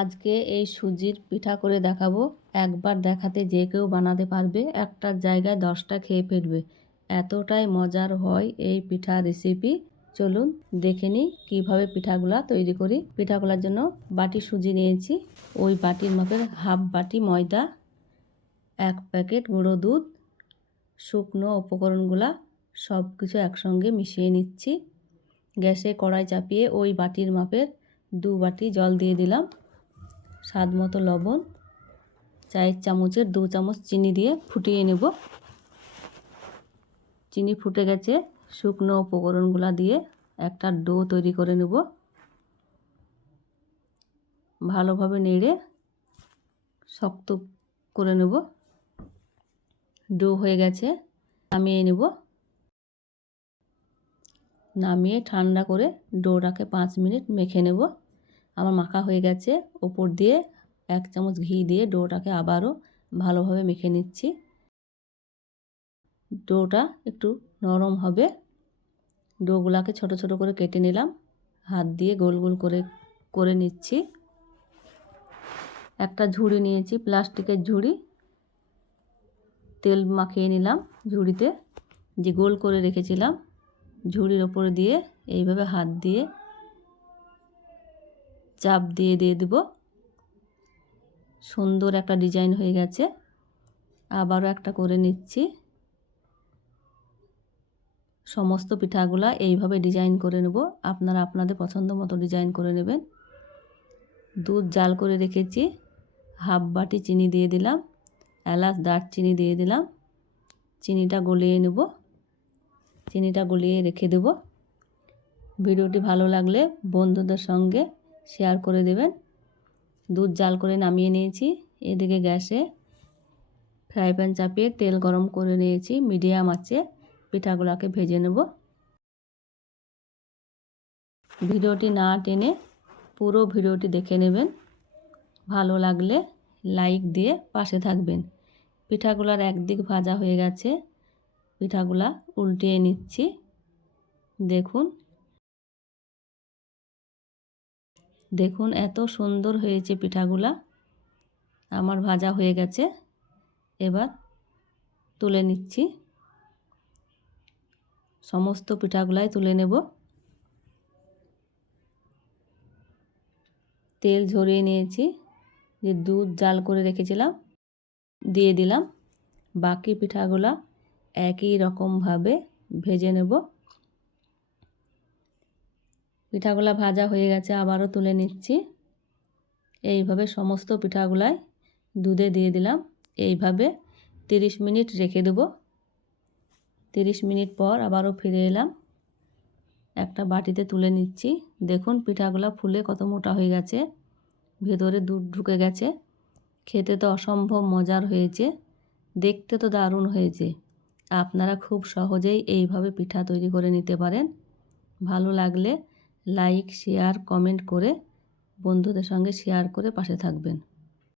আজকে এই সুজির পিঠা করে দেখাবো। একবার দেখাতে যে কেউ বানাতে পারবে, একটার জায়গায় 10টা খেয়ে ফেলবে, এতটাই মজার হয় এই পিঠা রেসিপি। চলুন দেখে নিই কীভাবে পিঠাগুলা তৈরি করি। পিঠাগুলার জন্য বাটি সুজি নিয়েছি, ওই বাটির মাপের হাফ বাটি ময়দা, 1 প্যাকেট গুঁড়ো দুধ, শুকনো উপকরণগুলা সব কিছু একসঙ্গে মিশিয়ে নিচ্ছি। গ্যাসে কড়াই চাপিয়ে ওই বাটির মাপের 2 বাটি জল দিয়ে দিলাম, স্বাদ মতো লবণ, চায়ের চামচের 2 চামচ চিনি দিয়ে ফুটিয়ে নেব। চিনি ফুটে গেছে, শুকনো উপকরণগুলো দিয়ে একটা ডো তৈরি করে নেব। ভালোভাবে নেড়ে শক্ত করে নেব। ডো হয়ে গেছে, নামিয়ে নেব। নামিয়ে ঠান্ডা করে ডোটাকে 5 মিনিট মেখে নেব। আমার মাখা হয়ে গেছে। ওপর দিয়ে 1 চামচ ঘি দিয়ে ডোটাকে আবারও ভালোভাবে মেখে নিচ্ছি। ডোটা একটু নরম হবে। ডোগুলাকে ছোট ছোট করে কেটে নিলাম, হাত দিয়ে গোল গোল করে নিচ্ছি। একটা ঝুড়ি নিয়েছি, প্লাস্টিকের ঝুড়ি, তেল মাখিয়ে নিলাম ঝুড়িতে। যে গোল করে রেখেছিলাম ঝুড়ির ওপরে দিয়ে এইভাবে হাত দিয়ে চাপ দিয়ে দেব। সুন্দর একটা ডিজাইন হয়ে গেছে। আবারও একটা করে নিচ্ছি। সমস্ত পিঠাগুলা এইভাবে ডিজাইন করে নেব। আপনারা আপনাদের পছন্দ মতো ডিজাইন করে নেবেন। দুধ জাল করে রেখেছি, হাফ বাটি চিনি দিয়ে দিলাম, এলাচ দারচিনি দিয়ে দিলাম। চিনিটা গলিয়ে নেব, চিনিটা গলিয়ে রেখে দেব। ভিডিওটি ভালো লাগলে বন্ধুদের সঙ্গে শেয়ার করে দেবেন। দুধ জাল করে নামিয়ে নিয়েছি। এদিকে গ্যাসে ফ্রাই প্যান চাপিয়ে তেল গরম করে নিয়েছি। মিডিয়াম আঁচে পিঠাগুলোকে ভেজে নেব। ভিডিওটি না টেনে পুরো ভিডিওটি দেখে নেবেন। ভালো লাগলে লাইক দিয়ে পাশে থাকবেন। পিঠাগুলার একদিক ভাজা হয়ে গেছে, পিঠাগুলা উল্টিয়ে নিচ্ছি। দেখুন দেখুন এত সুন্দর হয়েছে পিঠাগুলা। আমার ভাজা হয়ে গেছে, এবার তুলে নিচ্ছি। সমস্ত পিঠাগুলাই তুলে নেব। তেল ঝরিয়ে নিয়েছি, যে দুধ জাল করে রেখেছিলাম দিয়ে দিলাম। বাকি পিঠাগুলা একই রকমভাবে ভেজে নেব। পিঠাগুলা ভাজা হয়ে গেছে, আবারও তুলে নিচ্ছি। এইভাবে সমস্ত পিঠাগুলাই দুধে দিয়ে দিলাম। এইভাবে 30 মিনিট রেখে দেব। 30 মিনিট পর আবারও ফিরে এলাম। একটা বাটিতে তুলে নিচ্ছি। দেখুন পিঠাগুলা ফুলে কত মোটা হয়ে গেছে, ভেতরে দুধ ঢুকে গেছে। খেতে তো অসম্ভব মজার হয়েছে, দেখতে তো দারুণ হয়েছে। আপনারা খুব সহজেই এইভাবে পিঠা তৈরি করে নিতে পারেন। ভালো লাগলে লাইক, শেয়ার, কমেন্ট করে বন্ধুদের সঙ্গে শেয়ার করে পাশে থাকবেন।